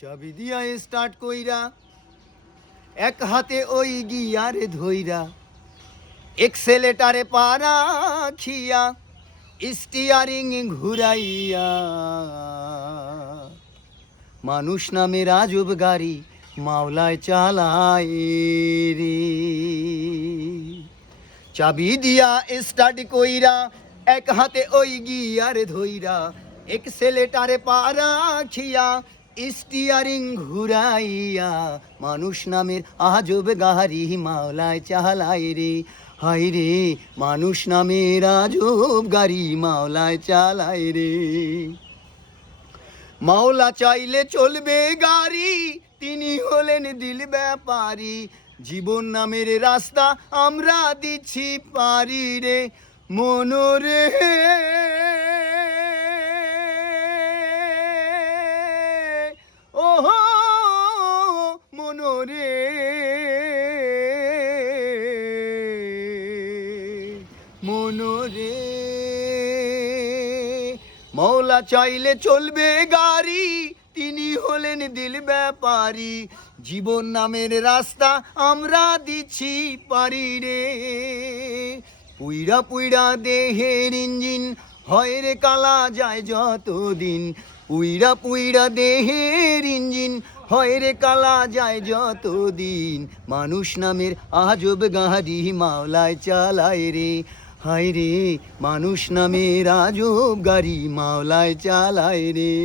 চাবি দিয়া স্টার্ট কইরা এক হাতে ওই গিয়ারে ধইরা এক্সেলেটারে পা রাখিয়া স্টিয়ারিং ঘুরাইয়া মানুষ নামের আজব গাড়ি মাওলায় চালায় রে। চাবি দিয়া স্টার্ট কইরা এক হাতে ওই গিয়ারে ধইরা এক্সেলেটারে পা রাখিয়া স্টিয়ারিং ঘুরাইয়া মানুষ নামের আজব গাড়ি মাওলায় চালায় রে। হাই রে মানুষ নামের আজব গাড়ি মাওলায় চালায় রে। মাওলা চাইলে চলবে গাড়ি, তিনি হলেন দিল ব্যাপারী। জীবন নামের রাস্তা আমরা দিচ্ছি পারি রে মনোরে। ওহো মনোরে, মনোরে। মৌলা চাইলে চলবে গাড়ি, তিনি হলেন দিল ব্যাপারী। জীবন নামের রাস্তা আমরা দিচ্ছি পারি রে। পুইরা পুইরা দেহের ইঞ্জিন হয় রে কালা যায় যতদিন। পুইরা পুইরা দেহের ইঞ্জিন হয় রে কালা যায় যতদিন। মানুষ নামের আজব গাড়ি মাওলায় চালায় রে। হায় রে মানুষ নামের আজব গাড়ি মাওলায় চালায় রে।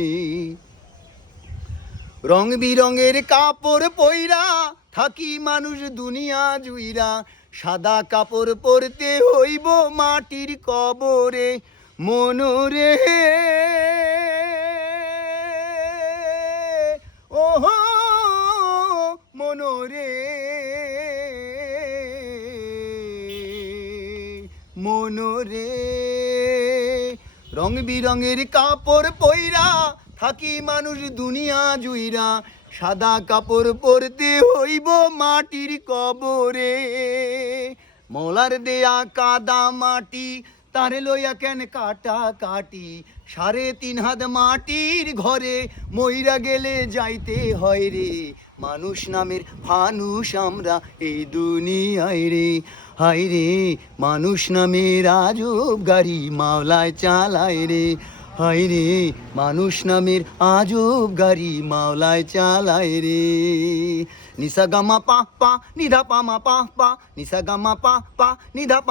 রং বিরঙের কাপড় পইরা থাকি মানুষ দুনিয়া জুইরা। সাদা কাপড় পরতে হইব মাটির কবরে মনোরে। ওহো মনোরে, মনোরে। রং বিরঙের কাপড় পইরা থাকি মানুষ দুনিয়া জুইরা। সাদা কাপড় পরতে হইব মাটির কবরে। মলার দেয়া কাদা মাটি তারে লইয়া কেন কাটা কাটি। 3.5 হাত মাটির ঘরে মইরা গেলে যাইতে হয় রে। মানুষ নামের ফানুষ আমরা এই দুনিয়ায় রে। হায় রে মানুষ নামের আজব গাড়ি মাওলায় চালায় রে। হায় রে মানুষ নামের আজব গাড়ি মাওলায় চালায় রে। নিসা গামা পা পা নিধা পা মা পা পা, নিসা গামা পা পা নিধা পা।